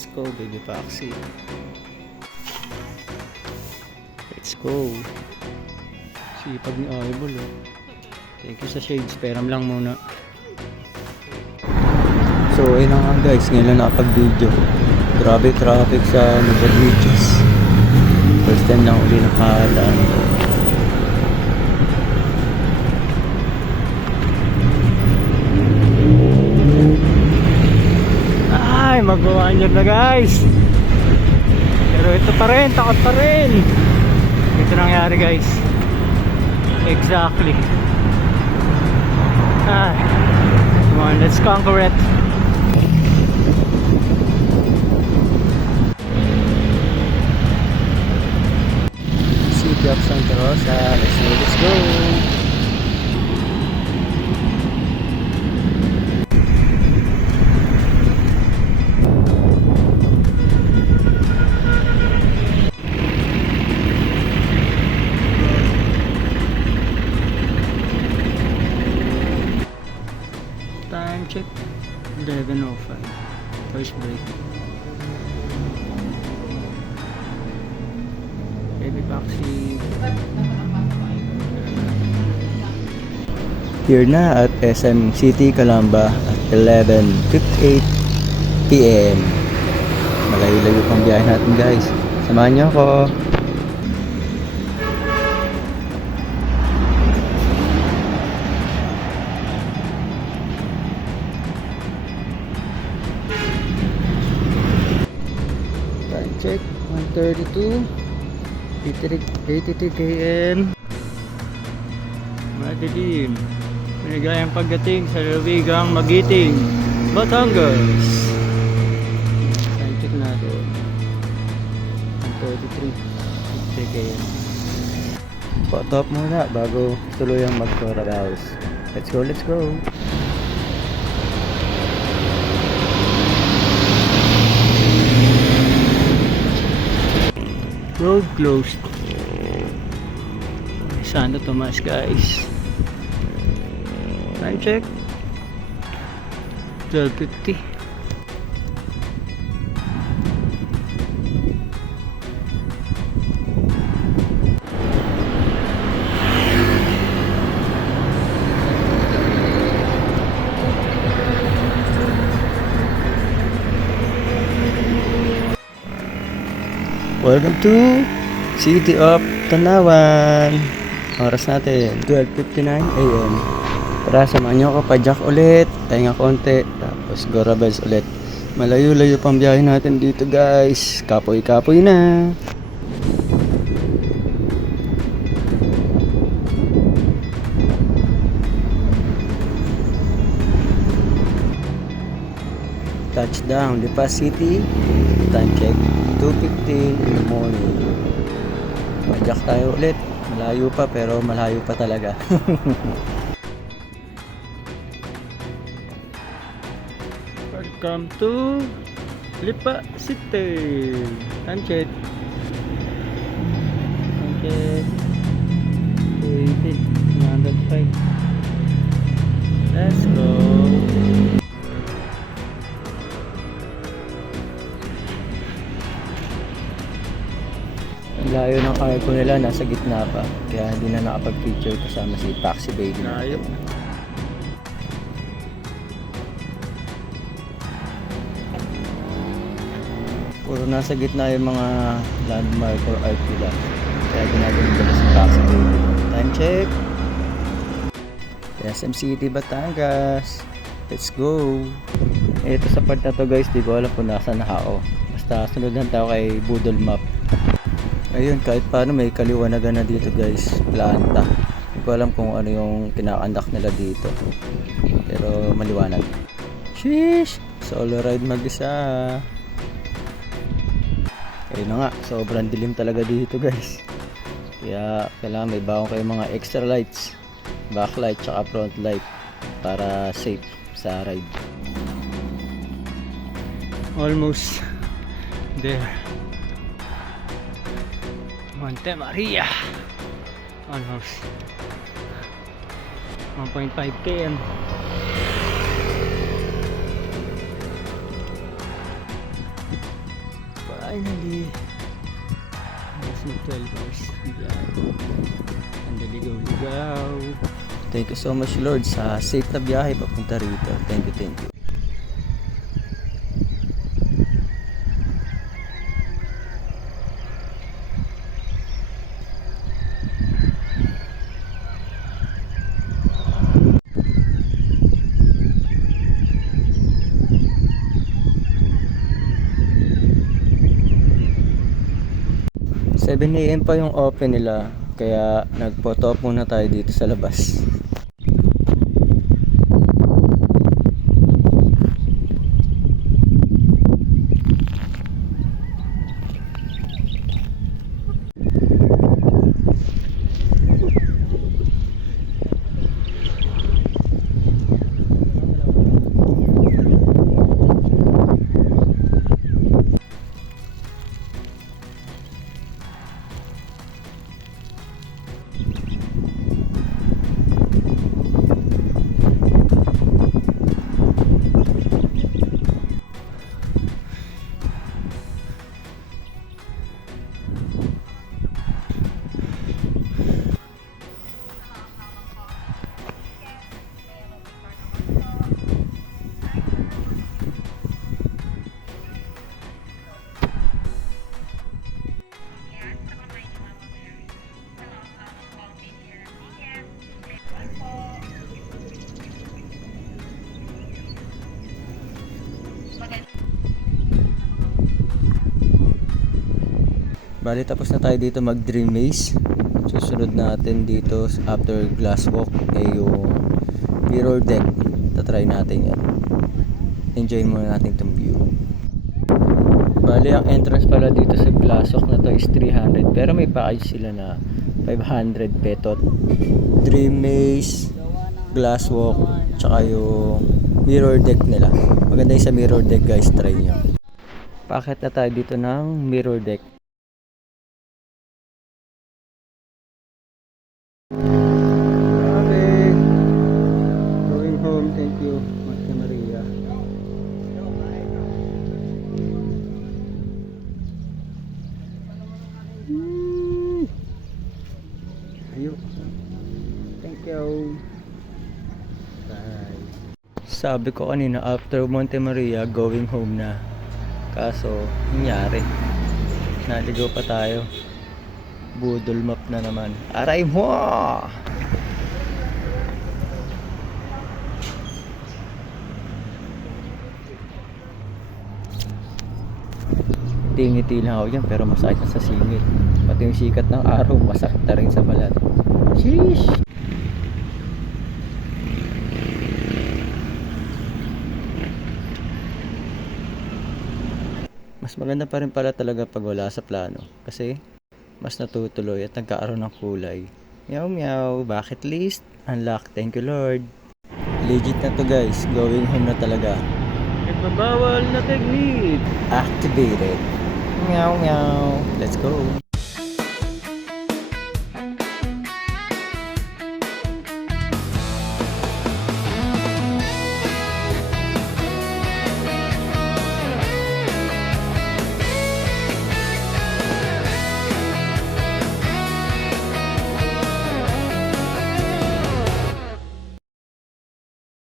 Let's go, baby Paxi. Let's go. Sipag ni Eyeball eh. Thank you sa shades. Peram lang muna. So ayun na nga guys, ngayon lang nakapag-video. Grabe traffic sa Nuevo Beaches. First time lang uli nakadaan. Ay, mag-1 year na guys. Pero ito pa rin, takot pa rin. Ito nangyari guys. Exactly. Ah, come on, let's conquer it. City of Santa Rosa. Let's go. Time check 11:05. First break. Baby Paxi. Here na at SM City Calamba at 11:58 PM. Malayo-layo pang biyahe natin guys. Samahan niyo ako. Time check 1:32. 83 km. Madilim. Maligayang pagdating sa Lawigang Magiting, Batangas. Time check natin 1:33 km. Patop muna bago tuloy ang mag-Tora House. Let's go, let's go. Road closed. Santo Tomas guys. Time check 12:50. Welcome to City of Tanawan. Oras natin 12:59 AM. Tara, samahan nyo ako, pa-jack ulit, tahinga konti, tapos Gorabels ulit. Malayo-layo pang biyahe natin dito guys. Kapoy-kapoy na. Touchdown, Lipa City. Time check 2:15 in the morning. Pa-jack tayo ulit. Malayo pa pero malayo pa talaga. Welcome to Lipa City. Time check 105. Let's go. Layo ng cargo nila, nasa gitna pa. Kaya hindi na nakapag-feature kasama si Paxi Baby. Layo. Puro nasa gitna yung mga landmark or art nila. Kaya ginagawa nila si Paxi Baby. Time check. SM City, Batangas. Let's go. Ito sa part na to guys, di ko alam kung nasa na ako. Basta sunod lang tayo kay Budol Map. Ayun, kahit paano may kaliwanagan na dito guys, planta. Hindi ko alam kung ano yung kinakandak nila dito, pero maliwanag. Sheesh! Solo ride mag-isa. Ayun na nga, sobrang dilim talaga dito guys. Kaya kailangan may bawang kayo mga extra lights, backlight tsaka front light, para safe sa ride. Almost there. Monte Maria. Almost 1.5 km. Finally. Alas 12 hours. Ang daligaw-ligaw. Thank you so much Lord sa safe na biyahe papunta rito. Thank you, thank you. Seven AM pa yung open nila, kaya nag-photo op muna tayo dito sa labas. Bali tapos na tayo dito mag Dream Maze. Susunod natin dito after glass walk yung mirror deck. Tatry natin yan. Enjoy muna natin itong view. Bali ang entrance pala dito sa glass walk na to is 300, pero may package sila na 500 petot. Dream Maze, glass walk, tsaka yung mirror deck nila. Maganda yung sa mirror deck guys, try nyo. Packet na tayo dito ng mirror deck. Going home, thank you, Marta Maria. Ayo. Thank you. Bye. Sabi ko kanina after Monte Maria, going home na. Kaso, nangyari. Naligaw pa tayo. Budol map na naman. Aray mo! Ngiti lang ako dyan pero masakit na sa singit. Pati yung sikat ng araw masakit na rin sa balat. Sheesh! Mas maganda pa rin pala talaga pag wala sa plano. Kasi mas natutuloy at nagkaaroon ng kulay. Meow meow, bucket list, unlock, thank you Lord. Legit na to guys, going home na talaga. Nagbabawal na technique. Activated. Meow meow, let's go.